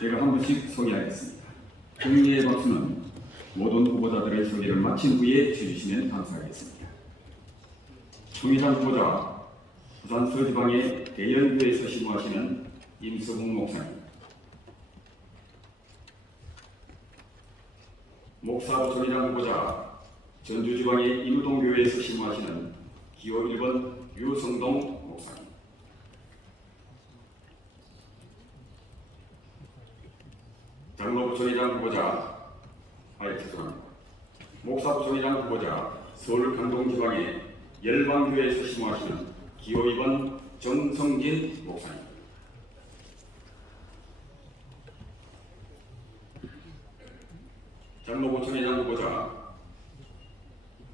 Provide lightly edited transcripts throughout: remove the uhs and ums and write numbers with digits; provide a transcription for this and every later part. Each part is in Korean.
제가 한 분씩 소개하겠습니다. 정리의 박수는 모든 후보자들의 소개를 마친 후에 쳐주시면 감사하겠습니다. 총회장 후보자 부산 서지방의 대연교에서 심호하시는 임석웅 목사님, 목사부 총회장 후보자 전주지방의 인우동교회에서 심호하시는 기호 1번 유성동 목사님, 장로부 총회장 후보자 목사부 총회장 후보자 서울 강동지방의 열방교회에서 심호하시는 기호 2번 정성진 목사님, 장로부 총회장 후보자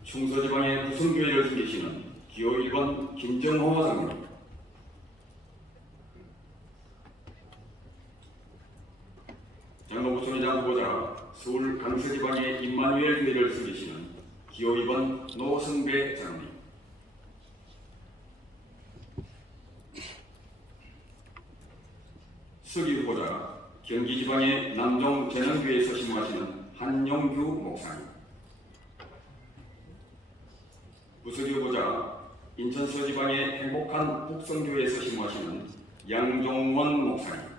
충서지방의 부성교회를 섬기시는 기호 1번 김정호 장로님, 장로부 총회장 후보자 서울 강서지방의 임마누엘 교회를 섬기시는 기호 2번 노성배 장로님, 서기 후보자 경기지방의 남종 재능교회에서 심호하시는 한용규 목사님, 부서기 후보자 인천 서지방의 행복한 북성교회에서 심호하시는 양종원 목사님,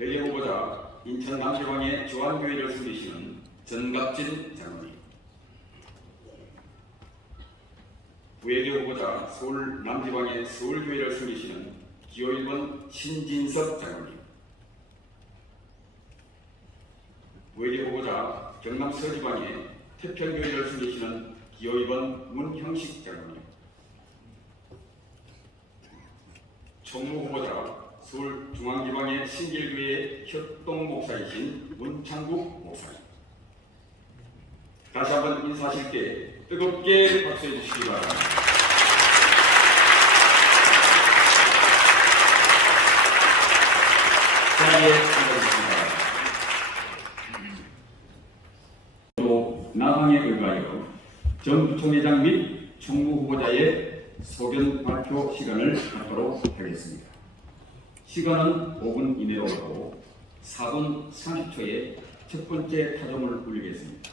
회계 후보자 인천 남지방의 조안교회를 섬기시는 전갑진 장로님, 부회계 후보자 서울 남지방의 서울교회를 섬기시는 기호 1번 신진석 장로님, 부회계 후보자 경남 서지방의 태평교회를 섬기시는 기호 2번 문형식 장로님, 총무 후보자 서울 중앙지방의 신길교회 협동 목사이신 문창국 목사님, 다시 한번 인사하실 때 뜨겁게 박수해 주시기 바랍니다. 자리에 앉아주시기 바랍니다. 또 나방에 의하여 전 부총회장 및 총무 후보자의 소견 발표 시간을 갖도록 하겠습니다. 시간은 5분 이내로 하고 4분 30초에 첫 번째 타종을 울리겠습니다.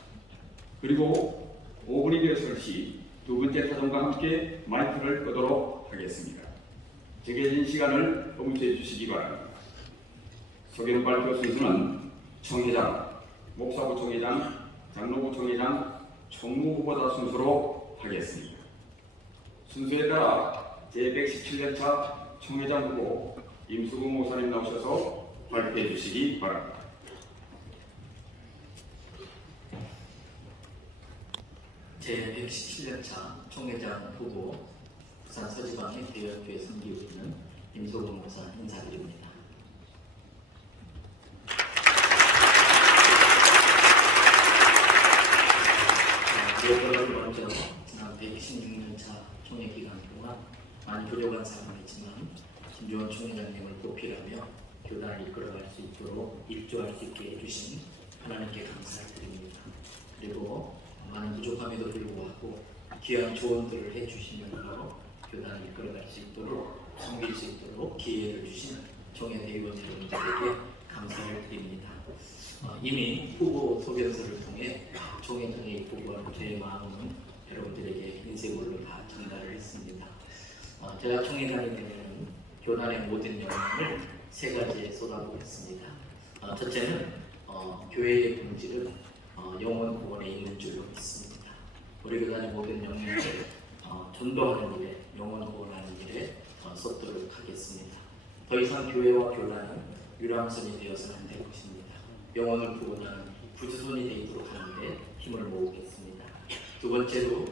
그리고 5분이 되었을 시 두 번째 타종과 함께 마이크를 끄도록 하겠습니다. 정해진 시간을 검토해 주시기 바랍니다. 소견 발표 순서는 총회장, 목사부 총회장, 장로부 총회장, 총무 후보자 순서로 하겠습니다. 순서에 따라 제117년차 총회장 후보 임석웅 목사님 나오셔서 발표해 주시기 바랍니다. 제117년차 총회장 후보 부산 서지방의 대연교회 섬기고 있는 임석웅 목사 인사드립니다. 여러분 먼저 지난 126년차 총회 기간 동안 많이 부족한 사항은 있지만 김주원 총회장님을 보필하며 교단을 이끌어갈 수 있도록 일조할 수 있게 해주신 하나님께 감사를 드립니다. 그리고 많은 부족함에도 불구하고 귀한 조언들을 해주시면서 교단을 이끌어갈 수 있도록 섬길 수 있도록 기회를 주신 총회 대의원 여러분들에게 감사를 드립니다. 이미 후보 소견서를 통해 총회장이 보고한 제 마음은 여러분들에게 인쇄물로 다 전달을 했습니다. 제가 총회장이 되면 교단의 모든 영향을 세 가지에 쏟아보겠습니다. 첫째는 교회의 본질은 영원 구원에 있는 줄로 믿습니다. 우리 교단의 모든 영향을 전도하는 일에, 영원 구원하는 일에 쏟도록 하겠습니다. 더 이상 교회와 교단은 유람선이 되어서는 안 될 것입니다. 영혼을 구원하는 구주선이 되도록 하는데 힘을 모으겠습니다. 두 번째로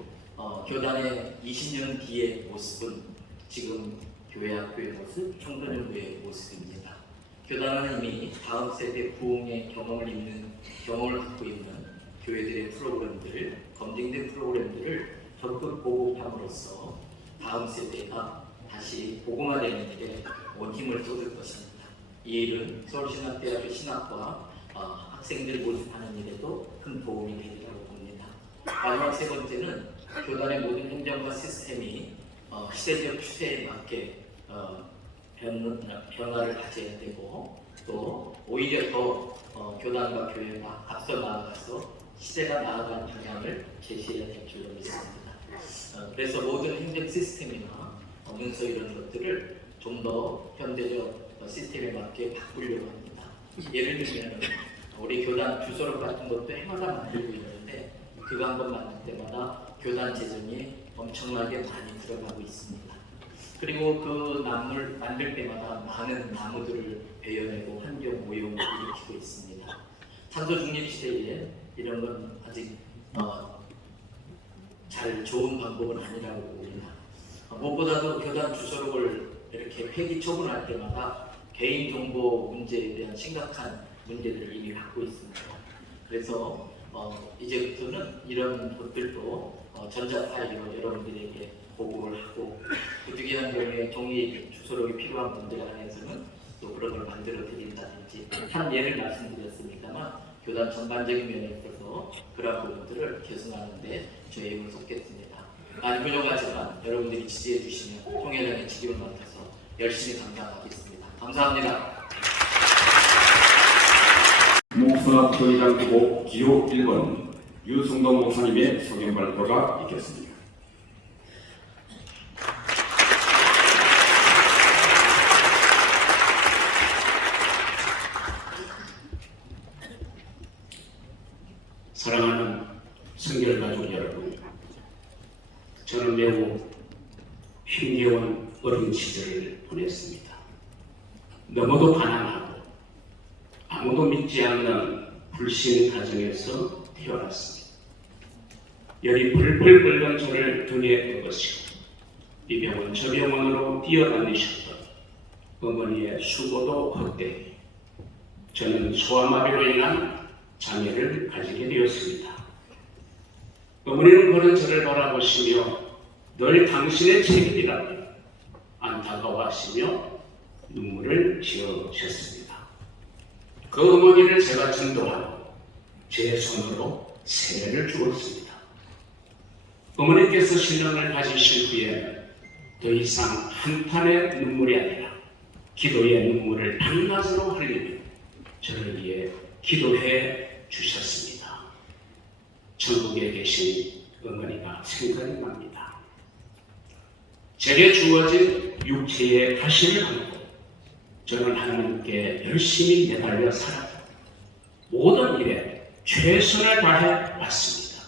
교단의 20년 뒤의 모습은 지금 교회학교의 모습, 청소년부의 모습입니다. 교단은 이미 다음 세대 부흥의 경험을 갖고 있는 교회들의 프로그램들을, 검증된 프로그램들을 적극 보급함으로써 다음 세대가 다시 복음화되는 일에 온 힘을 쏟을 것입니다. 이 일은 서울신학대학교 신학과 학생들 모집하는 일에도 큰 도움이 되리라고 봅니다. 마지막 세 번째는 교단의 모든 행정과 시스템이 시대적 추세에 맞게 변화를 가져야 되고 또 오히려 더 교단과 교회가 앞서 나아가서 시대가 나아가는 방향을 제시해야 될 줄로 믿습니다. 그래서 모든 행정 시스템이나 문서 이런 것들을 좀 더 현대적 시스템에 맞게 바꾸려고 합니다. 예를 들면 우리 교단 주소록 같은 것도 해마다 만들고 있는데 그거 한 번 만들 때마다 교단 재정이 엄청나게 많이 들어가고 있습니다. 그리고 그 나무를 만들 때마다 많은 나무들을 베어내고 환경 오염을 일으키고 있습니다. 탄소 중립 시대에 이런 건 아직 잘 좋은 방법은 아니라고 봅니다. 무엇보다도 교단 주소록을 이렇게 폐기 처분할 때마다 개인정보 문제에 대한 심각한 문제들을 이미 갖고 있습니다. 그래서 이제부터는 이런 것들도 전자파일로 여러분들에게 보고를 하고 특이한 경우에 종이 주소록이 필요한 분들에 한해서는 또 그런 걸 만들어 드린다든지 한 예를 말씀드렸습니다만 교단 전반적인 면에 있어서 그러한 부분들을 개선하는 데 저희 힘을 쏟겠습니다. 많이 부족하지만 여러분들이 지지해 주시면 통일련의 책임을 맡아서 열심히 감당하겠습니다. 감사합니다. 목사 토의장 후보 기호 1번 유승동 목사님의 소견 발표가 있겠습니다. 사랑하는 성결가족 여러분, 저는 매우 힘겨운 어린 시절을 보냈습니다. 너무도 가난하고 아무도 믿지 않는 불신 가정에서 태어났습니다. 열이 불풀 끓는 저를 등에 업으시고 이 병원 저 병원으로 뛰어다니셨던 어머니의 수고도 헛되이 저는 소아마비로 인한 장애를 가지게 되었습니다. 어머니는 그런 저를 바라보시며 늘 당신의 책임이라며 안타까워하시며 눈물을 지으셨습니다. 그 어머니를 제가 전도하고 제 손으로 세례를 주었습니다. 어머니께서 신랑을 가지신 후에는 더 이상 한탄의 눈물이 아니라 기도의 눈물을 밤낮으로 흘리며 저를 위해 기도해 주셨습니다. 천국에 계신 어머니가 생각이 납니다. 제게 주어진 육체의 가시를 안고 저는 하나님께 열심히 매달려 살았고 모든 일에 최선을 다해 왔습니다.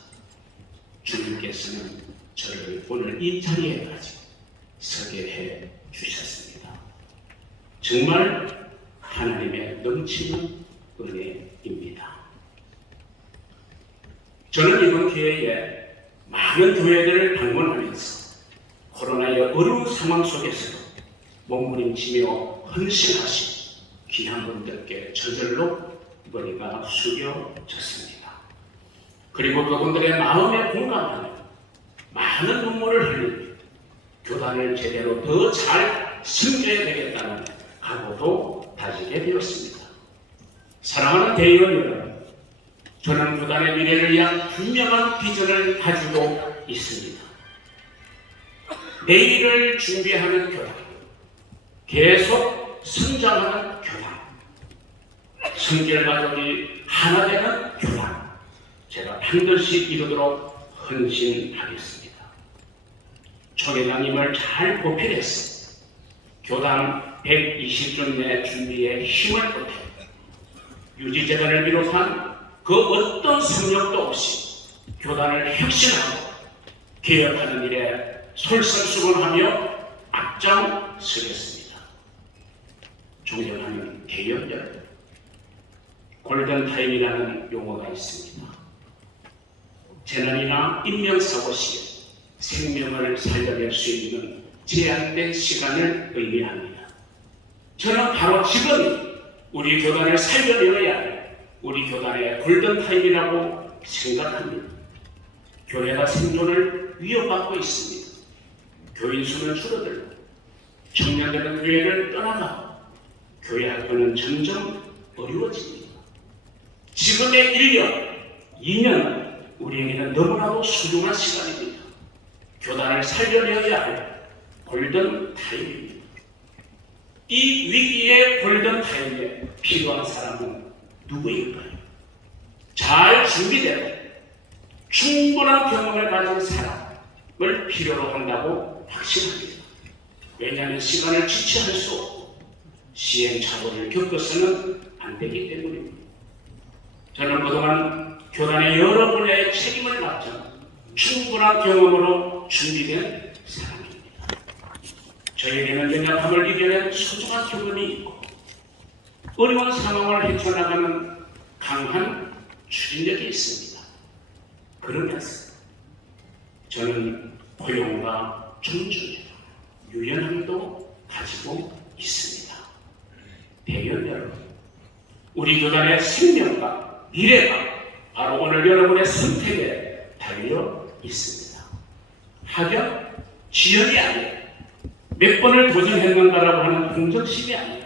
주님께서는 저를 오늘 이 자리에까지 서게 해 주셨습니다. 정말 하나님의 넘치는 은혜입니다. 저는 이번 기회에 많은 교회들을 방문하면서 코로나의 어려운 상황 속에서도 몸부림치며 헌신하신 귀한 분들께 저절로 머리가 숙여졌습니다. 그리고 그분들의 마음에 공감하며 많은 눈물을 흘리며 교단을 제대로 더 잘 섬겨야 되겠다는 각오도 다지게 되었습니다. 사랑하는 대의원 여러분, 저는 교단의 미래를 위한 분명한 비전을 가지고 있습니다. 내일을 준비하는 교단, 계속 성장하는 교단, 성결가족이 하나 되는 교단, 제가 반드시 이루도록 헌신하겠습니다. 초계장님을 잘 보필해서 교단 120주 내 준비에 힘을 보태 유지재단을 비롯한 그 어떤 성역도 없이 교단을 혁신하고 개혁하는 일에 솔선수범하며 앞장서겠습니다. 존경하는 개혁 여러분, 골든타임이라는 용어가 있습니다. 재난이나 인명사고 시에 생명을 살려낼 수 있는 제한된 시간을 의미합니다. 저는 바로 지금이 우리 교단을 살려내어야 할 우리 교단의 골든타임이라고 생각합니다. 교회가 생존을 위협받고 있습니다. 교인 수는 줄어들고 청년들은 교회를 떠나가고 교회 학교는 점점 어려워집니다. 지금의 1년, 2년은 우리에게는 너무나도 소중한 시간입니다. 교단을 살려내어야 할 골든타임입니다. 이 위기의 골든 타임에 필요한 사람은 누구일까요? 잘 준비되고 충분한 경험을 가진 사람을 필요로 한다고 확신합니다. 왜냐하면 시간을 지체할 수 없고 시행착오를 겪어서는 안 되기 때문입니다. 저는 그동안 교단의 여러 분야의 책임을 맡은 충분한 경험으로 준비된 사람입니다. 저에게는 연약함을 이겨낸 소중한 경험이 있고 어려운 상황을 헤쳐나가는 강한 추진력이 있습니다. 그러면서 저는 포용과 존중, 유연함도 가지고 있습니다. 대연 여러분, 우리 교단의 생명과 미래가 바로 오늘 여러분의 선택에 달려 있습니다. 학연, 지연이 아니에요. 몇 번을 도전했는가라고 하는 긍정심이 아니에요.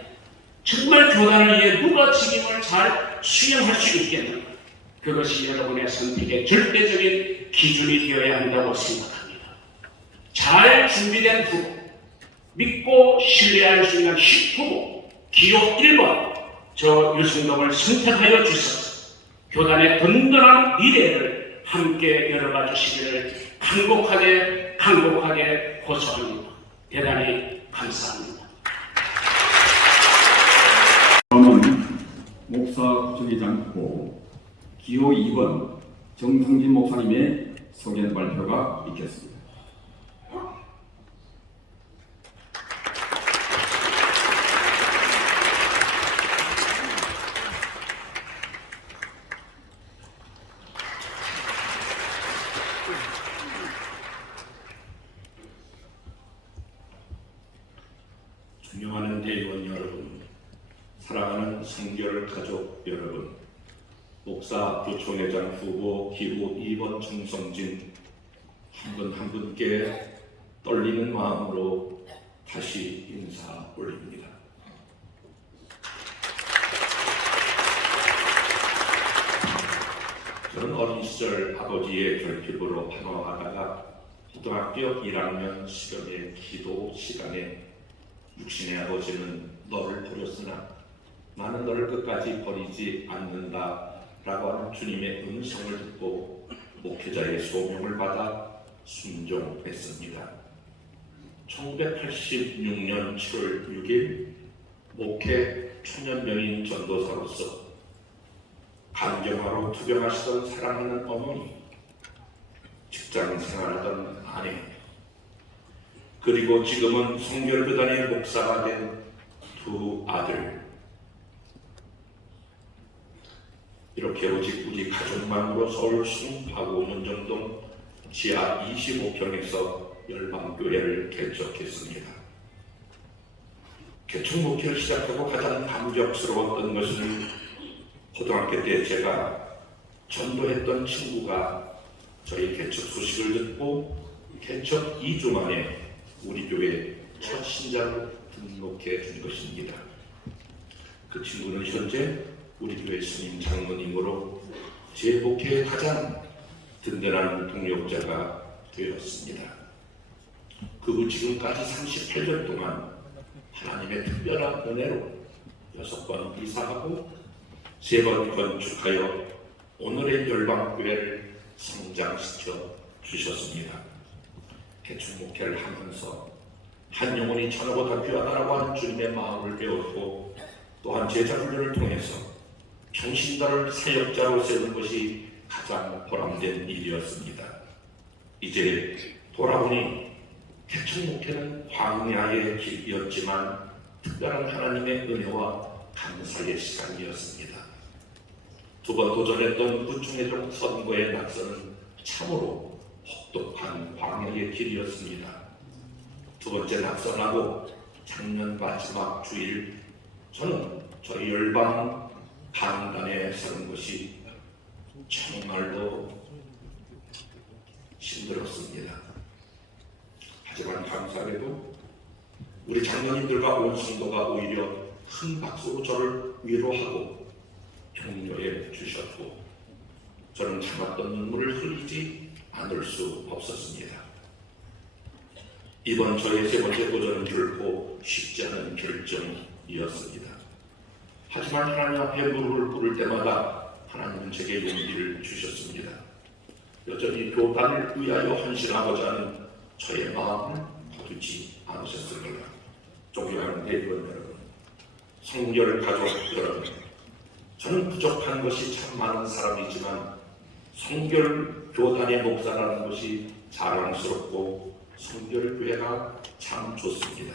정말 교단을 위해 누가 책임을 잘 수행할 수 있겠는가? 그것이 여러분의 선택의 절대적인 기준이 되어야 한다고 생각합니다. 잘 준비된 후보, 믿고 신뢰할 수 있는 후보, 기호 1번 저 유승동을 선택하여 주셔서 교단의 든든한 미래를 함께 열어가 주시기를 간곡하게 호소합니다. 대단히 감사합니다. 다음은 목사 부총회장 후보 기호 2번 정상진 목사님의 소개 발표가 있겠습니다. 존경하는 대의원 여러분, 사랑하는 성결 가족 여러분, 목사 부총회장 후보 기호 2번 정성진 한 분 한 분께 떨리는 마음으로 다시 인사 올립니다. 저는 어린 시절 아버지의 결핍으로 방황하다가 고등학교 1학년 수련회 기도 시간에 육신의 아버지는 너를 버렸으나 나는 너를 끝까지 버리지 않는다 라고 하는 주님의 음성을 듣고 목회자의 소명을 받아 순종했습니다. 1986년 7월 6일 목회 초년명인 전도사로서 간경화로 투병하시던 사랑하는 어머니, 직장 생활하던 아내, 그리고 지금은 성결교단의 목사가 된 두 아들, 이렇게 오직 우리 가족만으로 서울 순파구 문정동 지하 25평에서 열방교회를 개척했습니다. 개척 목회를 시작하고 가장 감격스러웠던 것은 고등학교 때 제가 전도했던 친구가 저희 개척 소식을 듣고 개척 2주 만에 우리 교회 첫 신자로 등록해 준 것입니다. 그 친구는 현재 우리 교회 스님 장로님으로 제 목회의 가장 든든한 동력자가 되었습니다. 그 후 지금까지 38년 동안 하나님의 특별한 은혜로 6번 이사하고 3번 건축하여 오늘의 열방교회를 성장시켜 주셨습니다. 개척 목회를 하면서 한 영혼이 천하보다 귀하다라고 하는 주님의 마음을 배웠고, 또한 제자 훈련을 통해서 평신도를 사역자로 세우는 것이 가장 보람된 일이었습니다. 이제 돌아보니 개척 목회는 광야의 길이었지만 특별한 하나님의 은혜와 감사의 시간이었습니다. 2번 도전했던 부총회장 선거의 낙선은 참으로 혹독한 광야의 길이었습니다. 2번째 낙선하고 작년 마지막 주일 저는 저희 열방 강단에 서는 것이 정말로 힘들었습니다. 하지만 감사하게도 우리 장로님들과 온 성도가 오히려 큰 박수로 저를 위로하고 격려해 주셨고, 저는 참았던 눈물을 흘리지 않을 수 없었습니다. 이번 저의 3번째 도전은 결코 쉽지 않은 결정이었습니다. 하지만 하나님 앞에 무릎을 꿇을 때마다 하나님은 제게 용기를 주셨습니다. 여전히 교단을 위하여 헌신하고자 하는 저의 마음을 거두지 않으셨습니다. 존경하는 대의원 여러분, 성결 가족 여러분, 저는 부족한 것이 참 많은 사람이지만 성결 교단의 목사라는 것이 자랑스럽고 성결 교회가 참 좋습니다.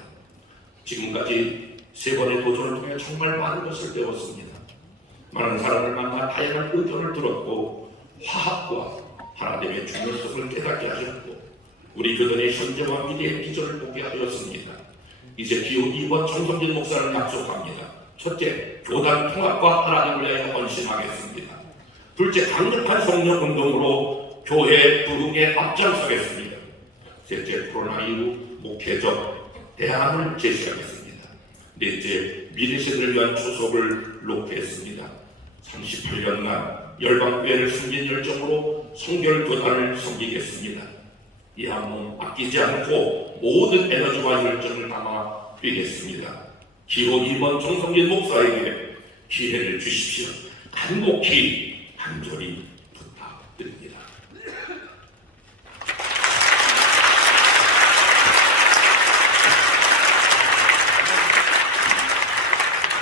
지금까지 3번의 도전을 통해 정말 많은 것을 배웠습니다. 많은 사람을 만나 다양한 의견을 들었고 화합과 하나님의 중요성을 깨닫게 하셨고 우리 교단의 현재와 미래의 비전을 보게 하였습니다. 이제 기호 2번 정성진 목사는 약속합니다. 첫째, 교단 통합과 하나님을 위하여 헌신하겠습니다. 둘째, 강력한 성령 운동으로 교회 부흥에 앞장서겠습니다. 셋째, 코로나 이후 목회적 대안을 제시하겠습니다. 넷째, 미래 세대를 위한 초석을 놓겠습니다. 38년간 열방교회를 섬긴 열정으로 성결교단을 섬기겠습니다. 이 한 몸 아끼지 않고 모든 에너지와 열정을 담아 드리겠습니다. 기호 2번 정성진 목사에게 기회를 주십시오. 간곡히 간절히 부탁드립니다.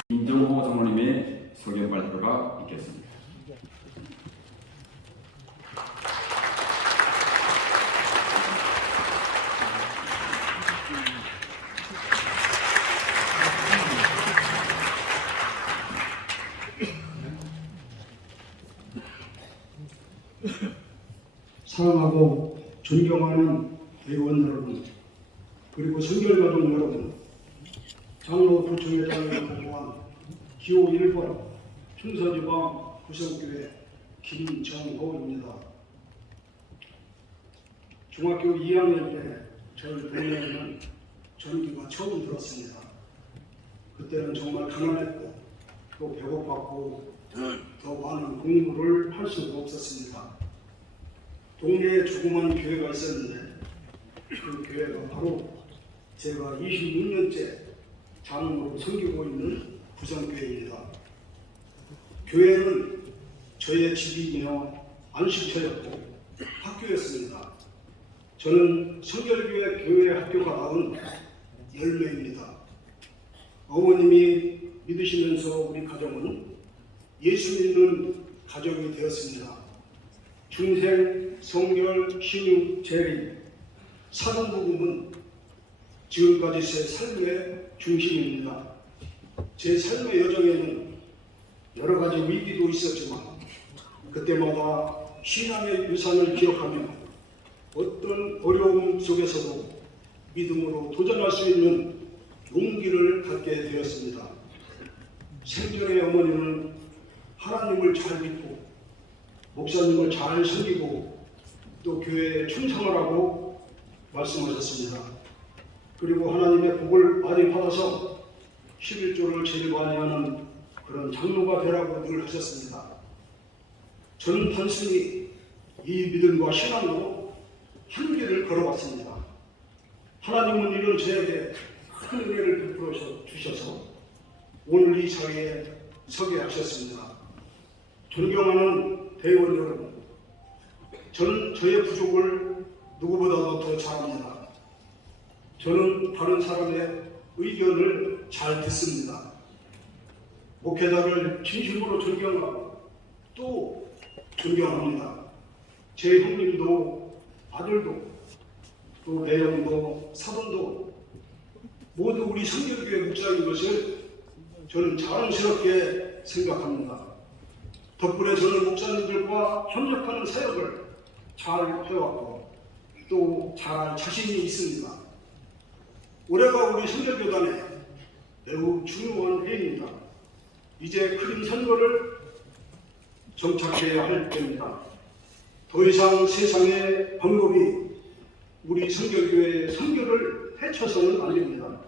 임정호 장로님의 소견 발표가 있겠습니다. 사랑하고 존경하는 회원 여러분, 그리고 성결가족 여러분, 장로 부총회장을 보고한 기호 1번 충서지방 구성교회 김정호입니다. 중학교 2학년 때 저희 동네에는 전기가 처음 들었습니다. 그때는 정말 가난했고 또 배고팠고 더 많은 공부를 할 수가 없었습니다. 동네에 조그만 교회가 있었는데 그 교회가 바로 제가 26년째 장로로 섬기고 있는 구성교회입니다. 교회는 저의 집이며 안식처였고 학교였습니다. 저는 성결교회 교회 학교가 낳은 열매입니다. 어머님이 믿으시면서 우리 가정은 예수 믿는 가정이 되었습니다. 중생, 성결, 신유, 재림, 사단복음은 지금까지 제 삶의 중심입니다. 제 삶의 여정에는 여러 가지 위기도 있었지만 그때마다 신앙의 유산을 기억하며 어떤 어려움 속에서도 믿음으로 도전할 수 있는 용기를 갖게 되었습니다. 생전의 어머니는 하나님을 잘 믿고 목사님을 잘 섬기고 또 교회에 충성을 하고 말씀하셨습니다. 그리고 하나님의 복을 많이 받아서 11조를 제일 많이 하는 그런 장로가 되라고 늘 하셨습니다. 저는 단순히 이 믿음과 신앙으로 한 길을 걸어왔습니다. 하나님은 이런 저에게 큰 은혜를 베풀어 주셔서 오늘 이 자리에 서게 하셨습니다. 존경하는 대의원 여러분, 저는 저의 부족을 누구보다도 더 잘합니다. 저는 다른 사람의 의견을 잘 듣습니다. 목회자를 진심으로 존경하고 또 존경합니다. 제 형님도 아들도 또 내형도 사돈도 모두 우리 성결교회 목사인 것을 저는 자랑스럽게 생각합니다. 덕분에 저는 목사님들과 협력하는 사역을 잘 해왔고 또 잘할 자신이 있습니다. 올해가 우리 성결교단에 매우 중요한 해입니다. 이제 큰 선거를 정착해야 할 때입니다. 더 이상 세상의 방법이 우리 성결교회의 성결을 해쳐서는 안 됩니다.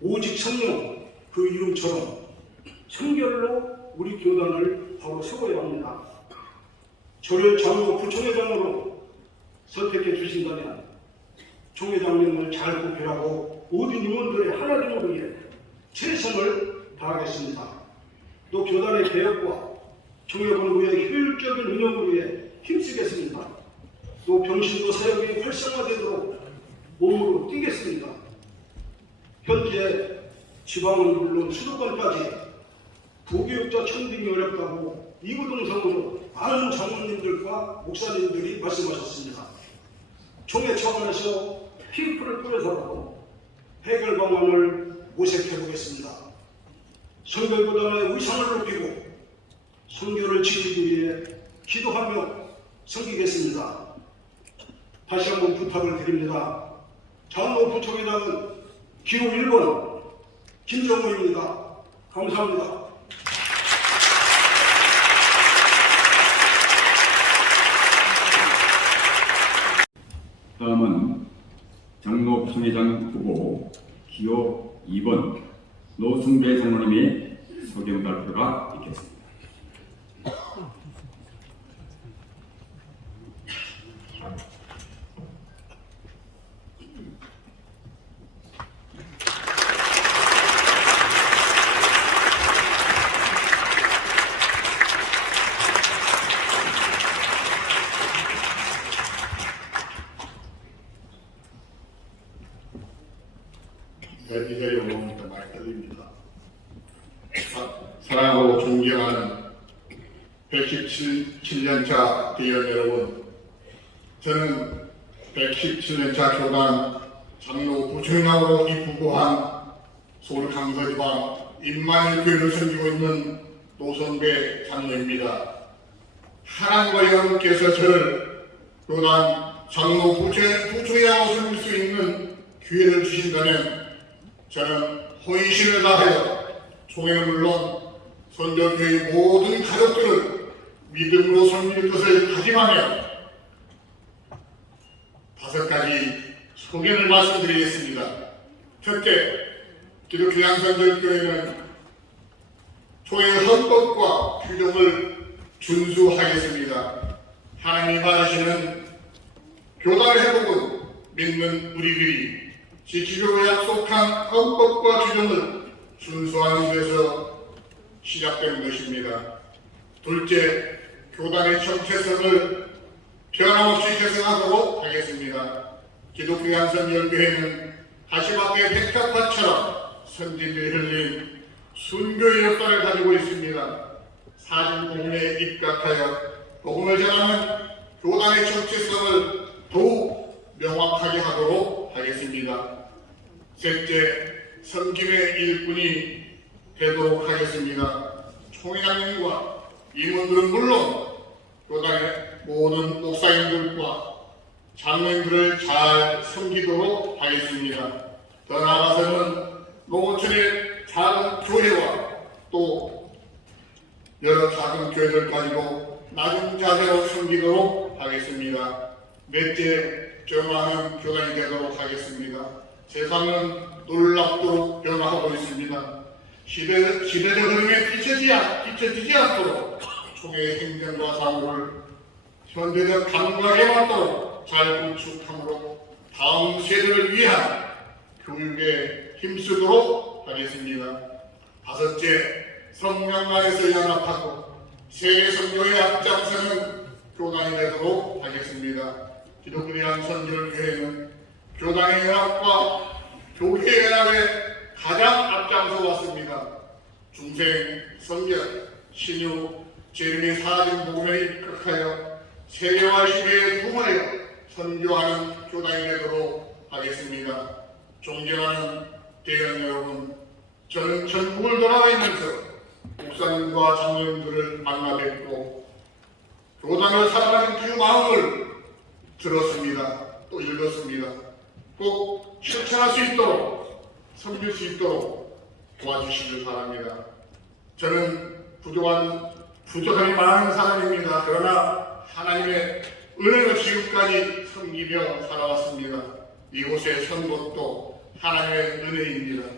오직 성령 그 이름처럼 성결로 우리 교단을 바로 세워야 합니다. 저를 장로 부총회장으로 선택해 주신다면 총회장님을 잘 뽑히라고 모든 임원들의 하나됨을 위해 최선을 다하겠습니다. 또 교단의 개혁과 종회본부의 효율적인 운영을 위해 힘쓰겠습니다. 또 병신도 사역이 활성화되도록 몸으로 뛰겠습니다. 현재 지방은 물론 수도권까지 부교육자 천빙이 어렵다고 이구동성으로 많은 장로님들과 목사님들이 말씀하셨습니다. 총회 차원에서 핑크를 뿌려서라도 해결 방안을 모색해 보겠습니다. 선교보다는 의상을 높이고 선교를 지키기 위해 기도하며 섬기겠습니다. 다시 한번 부탁을 드립니다. 장로부총회장은 기호 1번 김정호입니다. 감사합니다. 다음은 장로부총회장 후보 기호 2번 노승배 장로님의 소견 발표가 있겠습니다. 이 자리에 올라오니까 많이 떨립니다. 사랑하고 존경하는 117년차 대의원 여러분, 저는 117년차 교단 장로 부총장으로 입후보한 서울 강서지방 임마누엘 교회를 섬기고 있는 노선배 장로입니다. 하나님과 여러분께서 저를 교단 장로 부총장으로 섬길 수 있는 기회를 주신다면 저는 혼신을 다하여 총회는 물론 선교교회의 모든 가족들을 믿음으로 섬길 것을 다짐하며 5가지 소견을 말씀드리겠습니다. 첫째, 기독교 양선절교회는 총회의 헌법과 규정을 준수하겠습니다. 하나님이 바라시는 교단의 회복은 믿는 우리들이 지키기로 약속한 헌법과 규정을 준수하는 데서 시작된 것입니다. 둘째, 교단의 정체성을 변함없이 계승하도록 하겠습니다. 기독교 양선열교회는 가시밭의 백합화처럼 선진들이 흘린 순교의 역사를 가지고 있습니다. 사진복음에 입각하여 복음을 전하는 교단의 정체성을 더욱 명확하게 하도록 하겠습니다. 셋째, 섬김의 일꾼이 되도록 하겠습니다. 총회장님과 임원들은 물론 교단의 모든 목사님들과 장로님들을 잘 섬기도록 하겠습니다. 더 나아가서는 농어촌의 작은 교회와 또 여러 작은 교회들까지도 낮은 자세로 섬기도록 하겠습니다. 넷째, 변화하는 교단이 되도록 하겠습니다. 세상은 놀랍도록 변화하고 있습니다. 시대적 흐름에 뒤처지지 않도록 총회의 행정과 사고를 현대적 감각에 맞도록 잘 구축함으로 다음 세대를 위한 교육에 힘쓰도록 하겠습니다. 5째, 성령 안에서 연합하고 세계 선교에 앞장서는 교단이 되도록 하겠습니다. 기독교 양선절교회는 교단의 연합과 교회 연합에 가장 앞장서 왔습니다. 중생, 성결, 신유, 재림의 사진 복음에 입각하여 세계와 시대에 부모하여 선교하는 교단이 되도록 하겠습니다. 존경하는 대의원 여러분, 저는 전국을 돌아다니면서 목사님과 장로님들을 만나 뵙고 교단을 사랑하는 그 마음을 들었습니다. 또 읽었습니다. 꼭 실천할 수 있도록 섬길 수 있도록 도와주시길 바랍니다. 저는 부족함이 많은 사람입니다. 그러나 하나님의 은혜로 지금까지 섬기며 살아왔습니다. 이곳의 선것도 하나님의 은혜입니다.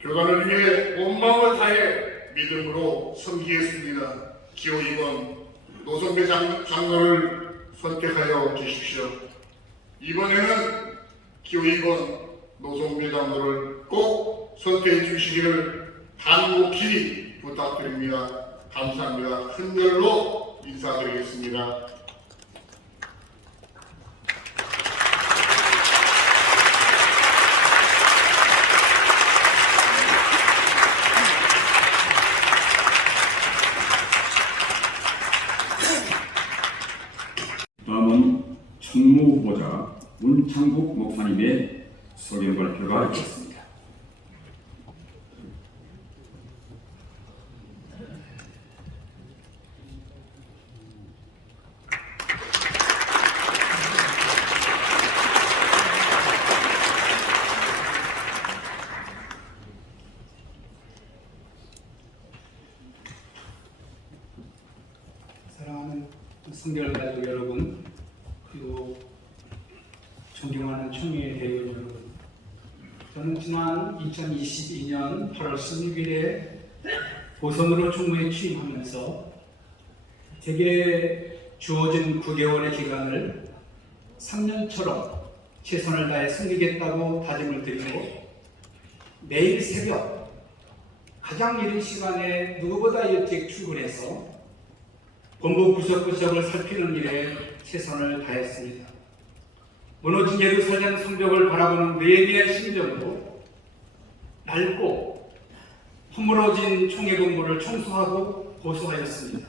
교단을 위해 온 마음을 다해 믿음으로 섬기겠습니다. 기호 2번 노선배 장로를 선택하여 주십시오. 이번에는 기호 2번 노송매장로를 꼭 선택해 주시기를 간곡히 부탁드립니다. 감사합니다. 큰 걸로 인사드리겠습니다. 다음은 총무 후보자 문창국 목사님의 소견 발표가 있겠습니다. 사랑하는 성결 가족 여러분, 그리고 존경하는 총회 대의원 여러분, 저는 지난 2022년 8월 16일에 보선으로 총무에 취임하면서 제게 주어진 9개월의 기간을 3년처럼 최선을 다해 섬기겠다고 다짐을 드리고, 매일 새벽 가장 이른 시간에 누구보다 일찍 출근해서 본부 구석구석을 살피는 일에 최선을 다했습니다. 무너진 예루살렘 성벽을 바라보는 느헤미야의 심정으로 낡고 허물어진 총회본부를 청소하고 보수하였습니다.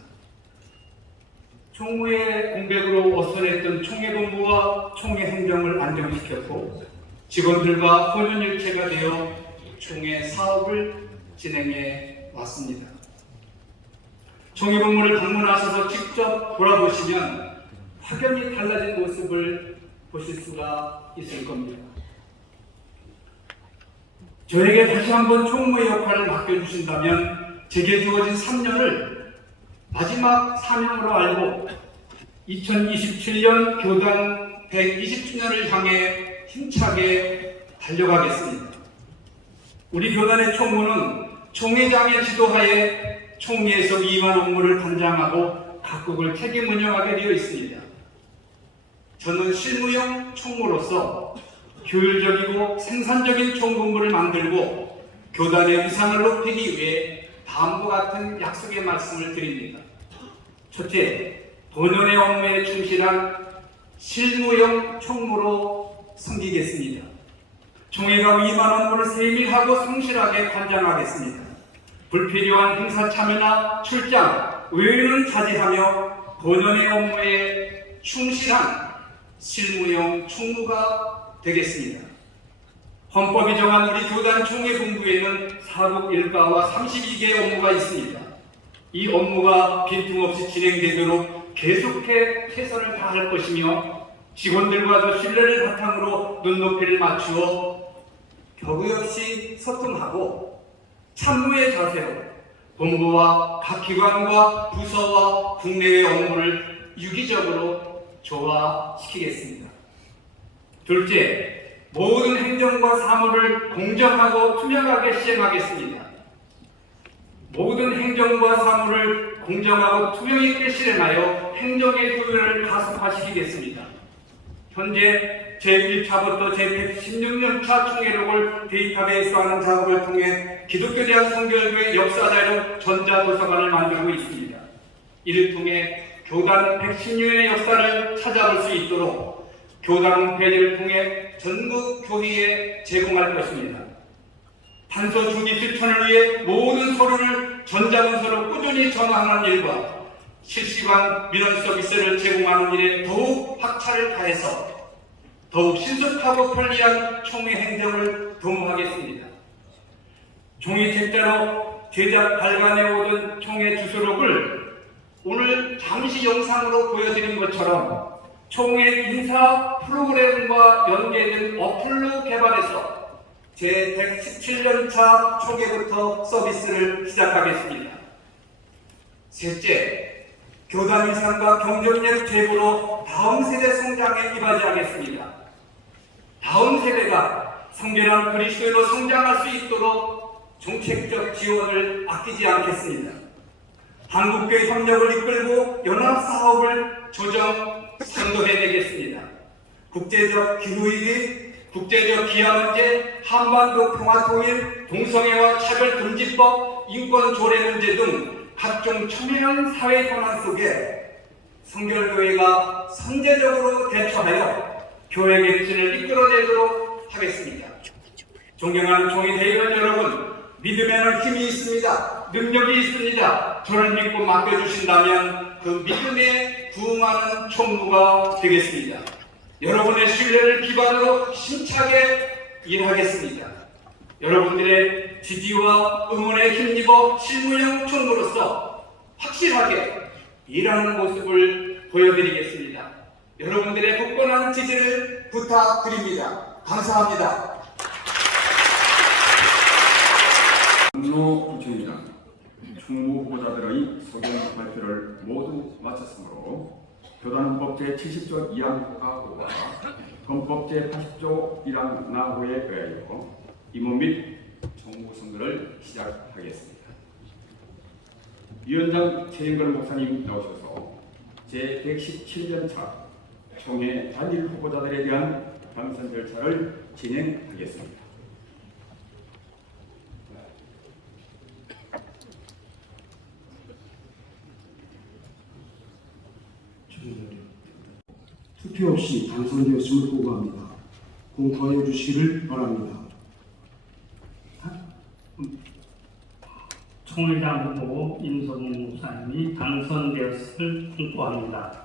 총무의 공백으로 어선했던 총회본부와 총회행정을 안정시켰고, 직원들과 혼연일체가 되어 총회 사업을 진행해 왔습니다. 총회본부를 방문하셔서 직접 돌아보시면 확연히 달라진 모습을 보실 수가 있을 겁니다. 저에게 다시 한번 총무의 역할을 맡겨주신다면 제게 주어진 3년을 마지막 사명으로 알고 2027년 교단 120주년을 향해 힘차게 달려가겠습니다. 우리 교단의 총무는 총회장의 지도하에 총회에서 위임한 업무를 관장하고 각국을 책임 운영하게 되어 있습니다. 저는 실무형 총무로서 효율적이고 생산적인 총본부를 만들고 교단의 위상을 높이기 위해 다음과 같은 약속의 말씀을 드립니다. 첫째, 본연의 업무에 충실한 실무형 총무로 섬기겠습니다. 총회가 위임한 업무를 세밀하고 성실하게 관장하겠습니다. 불필요한 행사 참여나 출장, 의회는 자제하며 본연의 업무에 충실한 실무형 총무가 되겠습니다. 헌법이 정한 우리 교단 총회 본부에는 사국 일가와 32개의 업무가 있습니다. 이 업무가 빈틈없이 진행되도록 계속해 최선을 다할 것이며, 직원들과도 신뢰를 바탕으로 눈높이를 맞추어 격의 없이 소통하고 참무의 자세로 본부와 각 기관과 부서와 국내외 업무를 유기적으로 조화시키겠습니다. 둘째, 모든 행정과 사무를 공정하고 투명하게 시행하겠습니다. 모든 행정과 사무를 공정하고 투명 있게 실행하여 행정의 효율을 가속화시키겠습니다. 현재 제1차부터 제116년차 총회록을 데이터베이스화하는 작업을 통해 기독교대학 성결교회 역사자료 전자도서관을 만들고 있습니다. 이를 통해 교단 110년의 역사를 찾아볼 수 있도록 교단 홈페이지를 통해 전국 교회에 제공할 것입니다. 단서 중립 실천을 위해 모든 서류를 전자문서로 꾸준히 전환하는 일과 실시간 민원 서비스를 제공하는 일에 더욱 박차를 가해서 더욱 신속하고 편리한 총회 행정을 도모하겠습니다. 종이 책자로 제작 발간해오던 총회 주소록을 오늘 잠시 영상으로 보여드린 것처럼 총회 인사 프로그램과 연계된 어플로 개발해서 제117년차 총회부터 서비스를 시작하겠습니다. 셋째, 교단 위상과 경쟁력 제고로 다음 세대 성장에 이바지하겠습니다. 다음 세대가 성결한 그리스도인으로 성장할 수 있도록 정책적 지원을 아끼지 않겠습니다. 한국교회 협력을 이끌고 연합사업을 조정 선도해내겠습니다. 국제적 기후위기, 국제적 기아 문제, 한반도 평화 통일, 동성애와 차별금지법, 인권 조례 문제 등 각종 첨예한 사회 현안 속에 성결교회가 선제적으로 대처하여 교회 개진을 이끌어내도록 하겠습니다. 존경하는 총회 대의원 여러분, 믿음에는 힘이 있습니다. 능력이 있습니다. 저를 믿고 맡겨주신다면 그 믿음에 부응하는 총무가 되겠습니다. 여러분의 신뢰를 기반으로 힘차게 일하겠습니다. 여러분들의 지지와 응원에 힘입어 실무형 총무로서 확실하게 일하는 모습을 보여드리겠습니다. 여러분들의 굳건한 지지를 부탁드립니다. 감사합니다. 장로 부총회장, 총무 후보자들의 소견 발표를 모두 마쳤으므로 교단헌법 제70조 2항 하고와 헌법 제80조 1항 나호에 의하여 임원 및 총무 선거를 시작하겠습니다. 위원장 최영걸 목사님 나오셔서 제117년차 총회 단일 후보자들에 대한 당선 절차를 진행하겠습니다. 투표 없이 당선되었음을 보고합니다. 공포하여 주시기를 바랍니다. 총회장 후보 임성훈 목사님이 당선되었음을 공포합니다.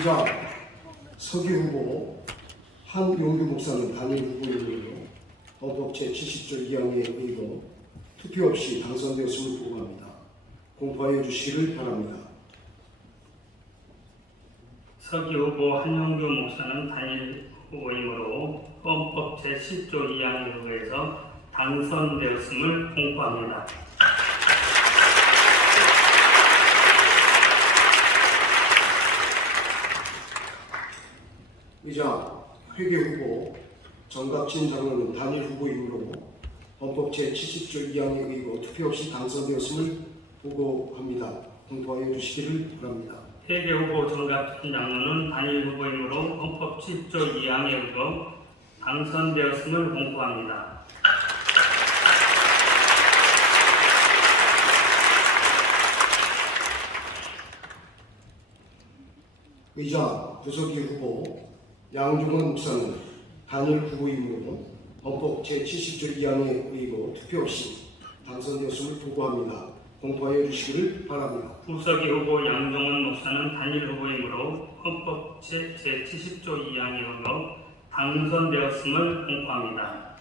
이자 서기 후보 한용규 목사님 단일 후보이므로 헌법 제70조 2항에 의거 투표 없이 당선되었음을 보고합니다. 공포하여 주시기를 바랍니다. 서기 후보 한용규 목사는 단일 후보이므로 헌법 제10조 2항에 의해서 당선되었음을 공포합니다. 이자 회계 후보 정갑진 장로는 단일 후보이므로 헌법 제70조 2항에 의거 투표 없이 당선되었음을 보고합니다. 공포하여 주시기를 바랍니다. 회계 후보 정갑진 장로는 단일 후보이므로 헌법 7조 2항에 의거 당선되었음을 공포합니다. 의자 부서기 후보 양종원 목사는 단일 후보이므로 헌법 제70조 2항에 의거 투표 없이 당선되었음을 보고합니다. 공포하여 주시기를 바랍니다. 부서기 후보 양종원 목사는 단일 후보이므로 헌법 제70조 2항에 의거 당선되었음을 공포합니다.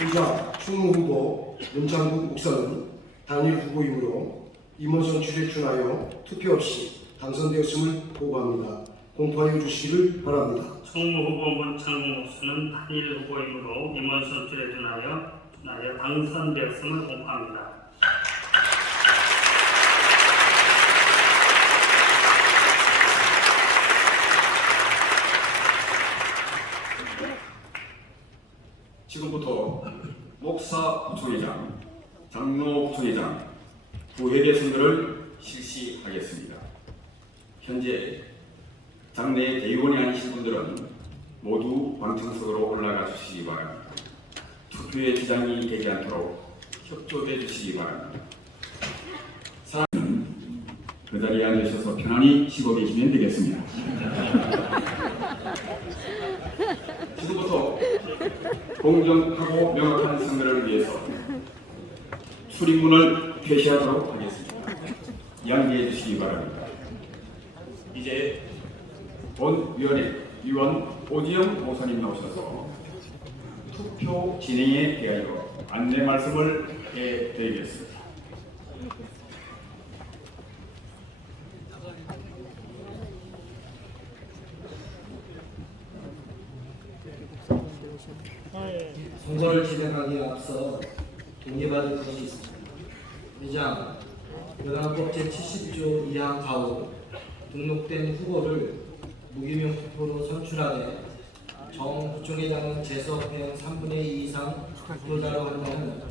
의자 총무 후보 문창국 목사는 단일 후보이므로 임원선 출에 준하여 투표 없이 당선되었음을 보고합니다. 공포하여 주시기를 바랍니다. 총무 후보 문창국 목사는 단일 후보이므로 임원 선출에 준하여 당선되었음을 공포합니다. 지금부터 목사 부총회장, 장로 부총회장, 부회계 선거를 실시하겠습니다. 현재 장내에 대의원이 아니신 분들은 모두 방청석으로 올라가 주시기 바랍니다. 투표에 지장이 되지 않도록 협조해 주시기 바랍니다. 사람은 그 자리에 앉으셔서 편안히 쉬고 계시면 되겠습니다. 지금부터 공정하고 명확한 선거를 위해서 출입문을 폐쇄하도록 하겠습니다. 양해해 주시기 바랍니다. 이제 본위원회 위원 오지영 목사님 나오셔서 투표 진행에 대하여 안내 말씀을 해드리겠습니다. 선거를 진행하기에 앞서 동의받을 것이 있습니다. 의장, 교단법 제70조 2항 가오 등록된 후보를 무기명 투표로 선출하되 정 부총회장은 재석회원 3분의 2 이상 교단으로 한다는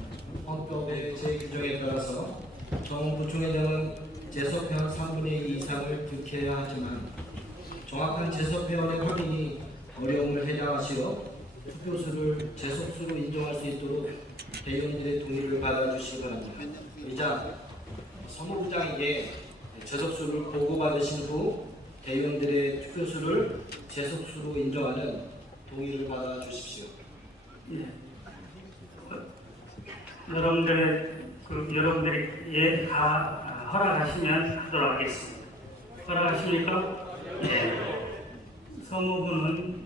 헌법의 제1조에 따라서 정 부총회장은 재석회원 3분의 2 이상을 득해야 하지만 정확한 재석회원의 확인이 어려움을 해당하시어 투표수를 재석수로 인정할 수 있도록 대의원들의 동의를 받아주시기 바랍니다. 의장, 사무부장에게 재석수를 보고받으신 후 대의원들의 투표수를 재석수로 인정하는 동의를 받아주십시오. 예. 여러분들이 예, 다 허락하시면 하도록 하겠습니다. 허락하십니까? 예. 사무부는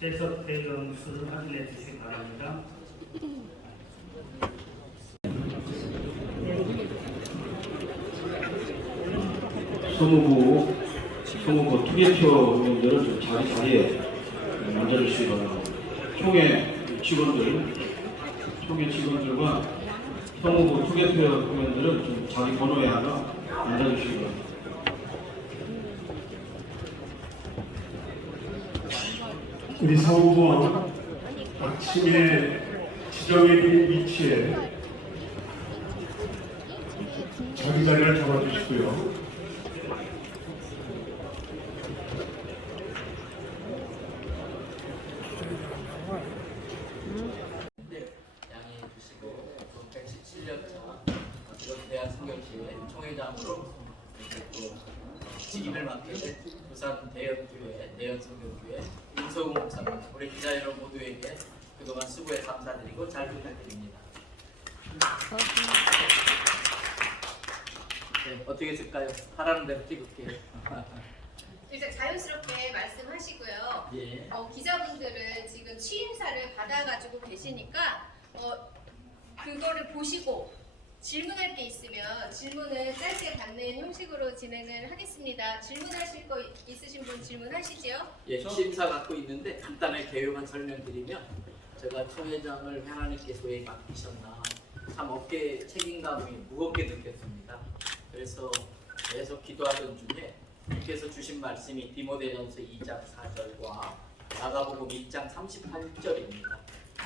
재석 대의원 수를 확인해 주시기 바랍니다. 소무부 투개표 의원들은 좀 자기 자리에 앉아주시기 바랍니다. 총회 직원들과 소무부 투개표 의원들은 좀 자기 번호에 하나 앉아주시기 바랍니다. 우리 사무부는 아침에 지정해드린 위치에 자기 자리를 잡아주시고요. 양해해 주시고 117년차 대한성결시의 총회장으로 이렇게 또 직임을 맡게 된 부산 대연교회 대연성결교회 윤석우 목사님, 우리 기자 여러분 모두에게 그동안 수고에 감사드리고 잘 부탁드립니다. 네, 어떻게 될까요? 하라는 대로 찍을게요. 일단 자연스럽게 말씀하시고요. 예. 기자분들은 지금 취임사를 받아가지고 계시니까 그거를 보시고 질문할 게 있으면 질문을 짧게 받는 형식으로 진행을 하겠습니다. 질문하실 거 있으신 분 질문하시죠? 예, 취임사 갖고 있는데 간단하게 개요만 설명드리면 제가 총회장을 하나님께서 왜 맡기셨나 참 어깨에 책임감이 무겁게 느꼈습니다. 그래서 계속 기도하던 중에 주께서 주신 말씀이 디모데전서 2장 4절과 야가복음 1장 38절입니다.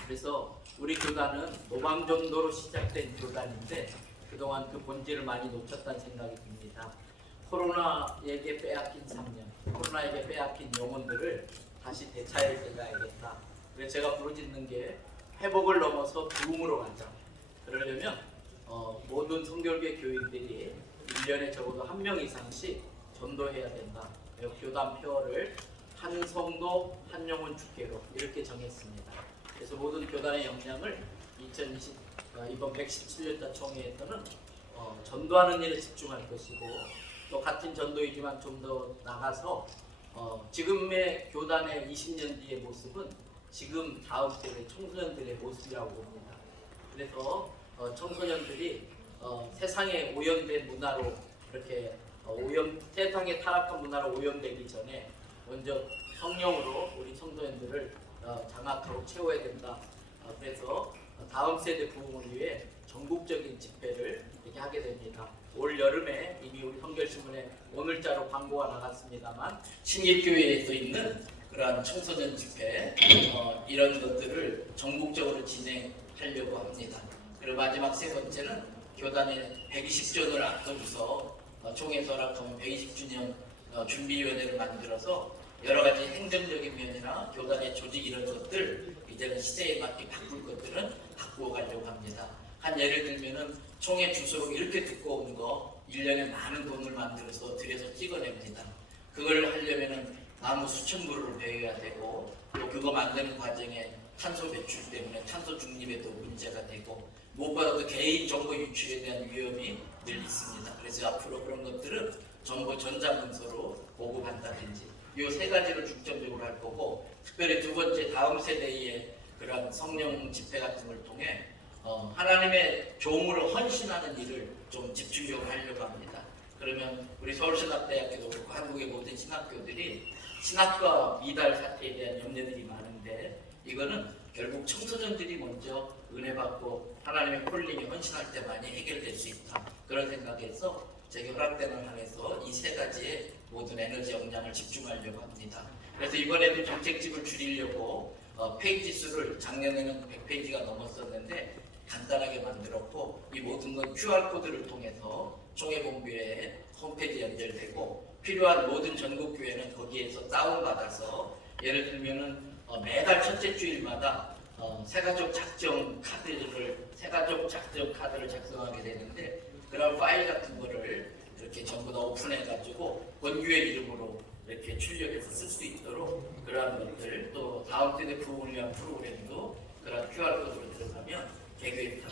그래서 우리 교단은 노방전도로 시작된 교단인데 그동안 그 본질을 많이 놓쳤다는 생각이 듭니다. 코로나에게 빼앗긴 3년, 코로나에게 빼앗긴 영혼들을 다시 되찾을 때가 알겠다. 그래서 제가 부르짖는 게 회복을 넘어서 부흥으로 가자. 그러려면 모든 성결교회 교인들이 1년에 적어도 1명 이상씩 전도해야 된다. 교단 표어를 한 성도 한 영혼 주께로 이렇게 정했습니다. 그래서 모든 교단의 역량을 이번 117년차 총회에서는 전도하는 일에 집중할 것이고 또 같은 전도이지만 좀 더 나가서 지금의 교단의 20년 뒤의 모습은 지금 다음 세대 청소년들의 모습이라고 봅니다. 그래서 청소년들이 세상의 오염된 문화로 이렇게 세상의 타락한 문화로 오염되기 전에 먼저 성령으로 우리 청소년들을 장악하고 채워야 된다. 그래서 다음 세대 부흥을 위해 전국적인 집회를 이렇게 하게 됩니다. 올 여름에 이미 우리 성결신문에 오늘자로 광고가 나갔습니다만 신길교회에서 있는 그러한 청소년 집회 이런 것들을 전국적으로 진행하려고 합니다. 그리고 마지막 세 번째는 교단의 120주년을 앞두고서 총회에서 허락하면 120주년 준비위원회를 만들어서 여러 가지 행정적인 면이나 교단의 조직 이런 것들 이제는 시대에 맞게 바꿀 것들은 바꾸어 가려고 합니다. 한 예를 들면은 총회 주소록 이렇게 두꺼운 거 1년에 많은 돈을 만들어서 들여서 찍어냅니다. 그걸 하려면은 나무 수천 그루를 베어야 되고 또 그거 만드는 과정에 탄소 배출 때문에 탄소 중립에도 문제가 되고 무엇보다도 개인 정보 유출에 대한 위험이 늘 있습니다. 그래서 앞으로 그런 것들은 정보 전자문서로 보고한다든지 이 세 가지를 중점적으로 할 거고 특별히 두 번째 다음 세대의 그런 성령 집회 같은 걸 통해 하나님의 종으로 헌신하는 일을 좀 집중적으로 하려고 합니다. 그러면 우리 서울신학대학교도 그렇고 한국의 모든 신학교들이 신학과 미달 사태에 대한 염려들이 많은데 이거는 결국 청소년들이 먼저 은혜 받고 하나님의 콜링에 헌신할 때 많이 해결될 수 있다. 그런 생각에서 제게 허락되는 한에서 이 세 가지의 모든 에너지 역량을 집중하려고 합니다. 그래서 이번에도 정책집을 줄이려고 페이지 수를 작년에는 100페이지가 넘었었는데 간단하게 만들었고 이 모든 건 QR코드를 통해서 총회본부에 홈페이지 연결되고 필요한 모든 전국교회는 거기에서 다운받아서 예를 들면은 매달 첫째 주일마다 새가족 작정 카드를 작성하게 되는데 그런 파일 같은 거를 이렇게 전부 다 오픈해가지고 원교회 이름으로 이렇게 출력해서 쓸 수 있도록 그러한 것들 또 다음 세대 부흥을 위한 프로그램도 그런 QR코드로 들어가면 개교에 다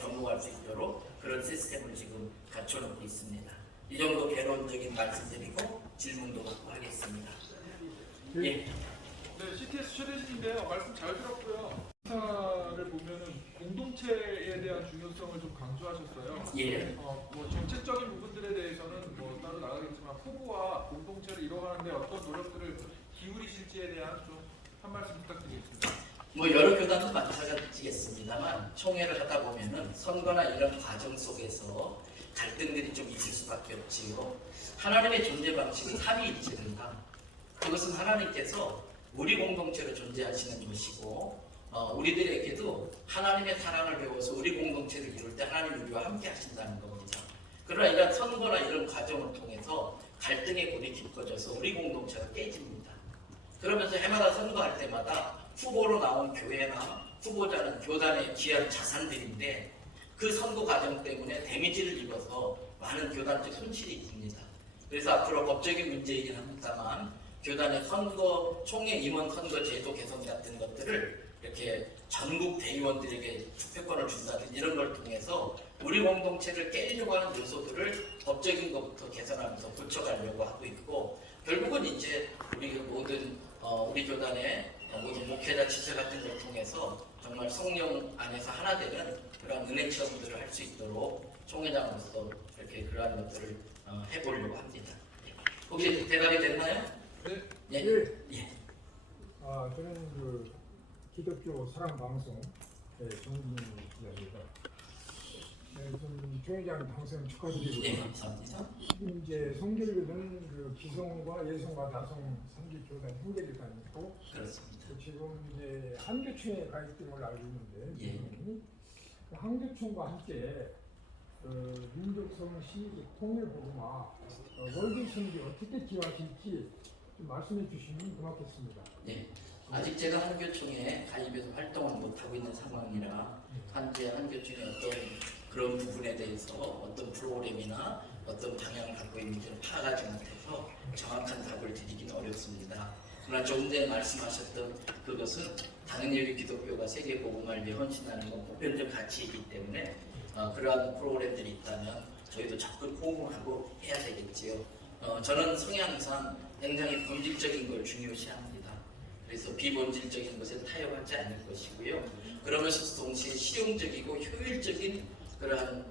접목할 수 있도록 그런 시스템을 지금 갖춰놓고 있습니다. 이 정도 개론적인 말씀드리고 질문도 받고 하겠습니다. 예. 네, CTS 최대진인데요. 말씀 잘 들었고요. 사를 보면은 공동체에 대한 중요성을 좀 강조하셨어요. 예. 뭐 정책적인 부분들에 대해서는 뭐 따로 나가겠지만 후보와 공동체를 이뤄가는데 어떤 노력들을 기울이실지에 대한 좀 한 말씀 부탁드리겠습니다. 뭐 여러 교단도 마찬가지겠습니다만 총회를 하다 보면은 선거나 이런 과정 속에서 갈등들이 좀 있을 수밖에 없지요. 하나님의 존재 방식은 삼위일체입니다. 그것은 하나님께서 우리 공동체로 존재하시는 것이고 우리들에게도 하나님의 사랑을 배워서 우리 공동체를 이룰 때 하나님 우리와 함께 하신다는 겁니다. 그러나 이런 선거나 이런 과정을 통해서 갈등의 골이 깊어져서 우리 공동체가 깨집니다. 그러면서 해마다 선거할 때마다 후보로 나온 교회나 후보자는 교단의 귀한 자산들인데 그 선거 과정 때문에 데미지를 입어서 많은 교단적 손실이 있습니다. 그래서 앞으로 법적인 문제이긴 합니다만 교단의 선거, 총회 임원 선거 제도 개선 같은 것들을 이렇게 전국 대의원들에게 투표권을 준다든지 이런 걸 통해서 우리 공동체를 깨려고 하는 요소들을 법적인 것부터 개선하면서 고쳐가려고 하고 있고 결국은 이제 우리 모든 우리 교단의 모든 목회자 지체 같은 걸 통해서 정말 성령 안에서 하나 되는 그런 은혜 체험들을 할 수 있도록 총회장으로서 이렇게 그러한 것들을 해보려고 합니다. 혹시 대답이 됐나요? 네. 예. 예. 저는 그 기독교 사랑방송 정진희 기자입니다. 좀 총회장 당선 축하드리고요. 예, 감사합니다. 지금 이제 성결교는 그 기성과 예성과 다성 3개 교단 형제들이 있고 그렇습니다. 지금 이제 한교총에 가입된 걸로 알고 있는데 예. 한교총과 함께 민족성 시 통일보고마 월드선교 어떻게 기여하실지 좀 말씀해 주시면 고맙겠습니다. 예. 아직 제가 한교총에 가입해서 활동을 못하고 있는 상황이라 현재 한교총의 어떤 그런 부분에 대해서 어떤 프로그램이나 어떤 방향을 갖고 있는지를 파악하지 못해서 정확한 답을 드리기는 어렵습니다. 그러나 조금 전에 말씀하셨던 그것은 당연히 우리 기독교가 세계 복음을 위해 헌신하는 건 보편적 가치이기 때문에 그러한 프로그램들이 있다면 저희도 적극 호응하고 해야 되겠지요. 저는 성향상 굉장히 본질적인 걸 중요시합니다. 그래서 비본질적인 것에 타협하지 않을 것이고요. 그러면서 동시에 실용적이고 효율적인 그러한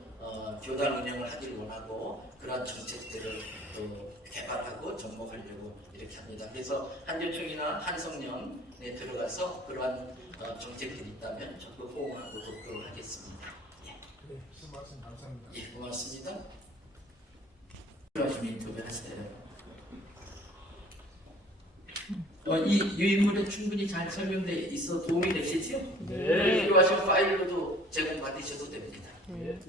교단 운영을 하길 원하고 그러한 정책들을 또 개발하고 접목하려고 이렇게 합니다. 그래서 한교총이나 한성령에 들어가서 그러한 정책들이 있다면 적극 호응하고 돕도록 하겠습니다. 예. 네, 그 말씀 감사합니다. 예, 고맙습니다. 필요하시면 인터뷰 하세요. 이 유인물에 충분히 잘 설명되어 있어 도움이 되시죠? 네. 필요하신 파일로도 제공받으셔도 됩니다. 네.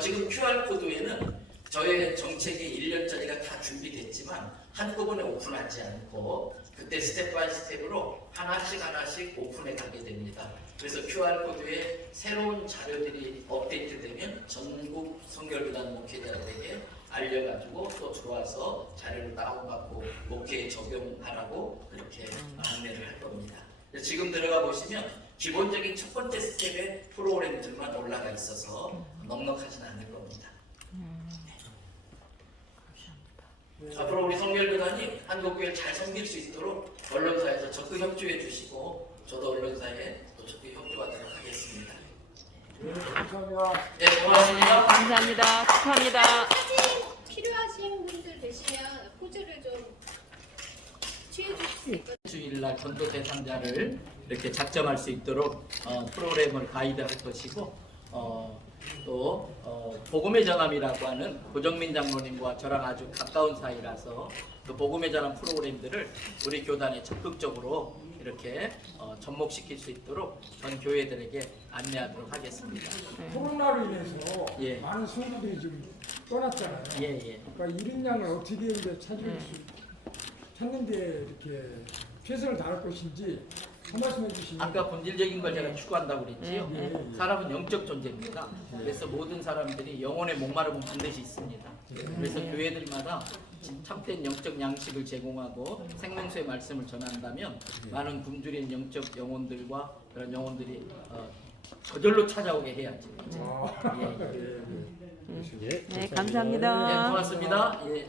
지금 QR코드에는 저의 정책이 1년짜리가 다 준비됐지만 한꺼번에 오픈하지 않고 그때 스텝 바이 스텝으로 하나씩 오픈해 가게 됩니다. 그래서 QR코드에 새로운 자료들이 업데이트되면 전국 성결교단 목회자들에게 알려가지고 또 들어와서 자료를 다운받고 목회에 적용하라고 그렇게 안내를 할 겁니다. 지금 들어가 보시면 기본적인 첫 번째 스텝의 프로그램들만 올라가 있어서 넉넉하지는 않을 겁니다. 앞으로 우리 성결교단이 한국교회를 잘 섬길 수 있도록 언론사에서 적극 협조해 주시고 저도 언론사에 또 적극 협조하도록 하겠습니다. 네, 감사합니다. 네, 고맙습니다. 감사합니다. 축하합니다. 사진 필요하신 분들 계시면 포즈를 좀 취해줄 수 있거든요. 주일날 전도 대상자를 이렇게 작정할 수 있도록 프로그램을 가이드할 것이고 또 복음의 전함이라고 하는 고정민 장로님과 저랑 아주 가까운 사이라서 그 복음의 전함 프로그램들을 우리 교단에 적극적으로 이렇게 접목시킬 수 있도록 전 교회들에게 안내하도록 하겠습니다. 코로나로 인해서 예. 많은 성도들이 좀 떠났잖아요. 예. 그러니까 이런 양을 어떻게 이제 찾는데 이렇게 최선을 다할 것인지 한 말씀 해주시면. 아까 본질적인 걸 제가 추구한다고 그랬지요. 사람은 영적 존재입니다. 그래서 모든 사람들이 영혼의 목마름은 반드시 있습니다. 그래서 교회들마다 참된 영적 양식을 제공하고 생명수의 말씀을 전한다면 많은 굶주린 영적 영혼들과 그런 영혼들이 저절로 찾아오게 해야지. 네, 감사합니다. 예, 고맙습니다. 예.